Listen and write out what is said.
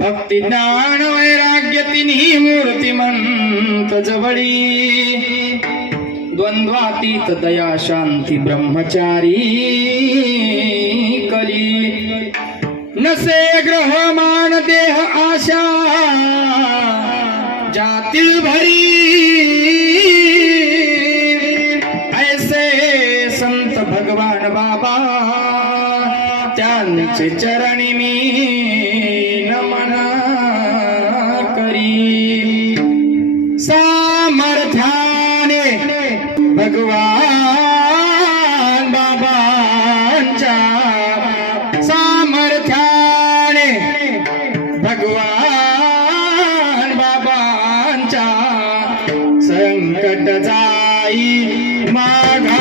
भक्ती ज्ञान वैराग्य तिन्ही मूर्तिमंत जवळी द्वंद्वातीत दया शांती ब्रह्मचारी कली नसे ग्रह मान देह आशा जातील भरी ऐसे संत भगवान बाबा त्यांचे चरणी मी नमन करी सामर्थ्याने भगवान बाबांच्या सामर्थ्याने भगवान बाबांच्या संकट जाई माघारा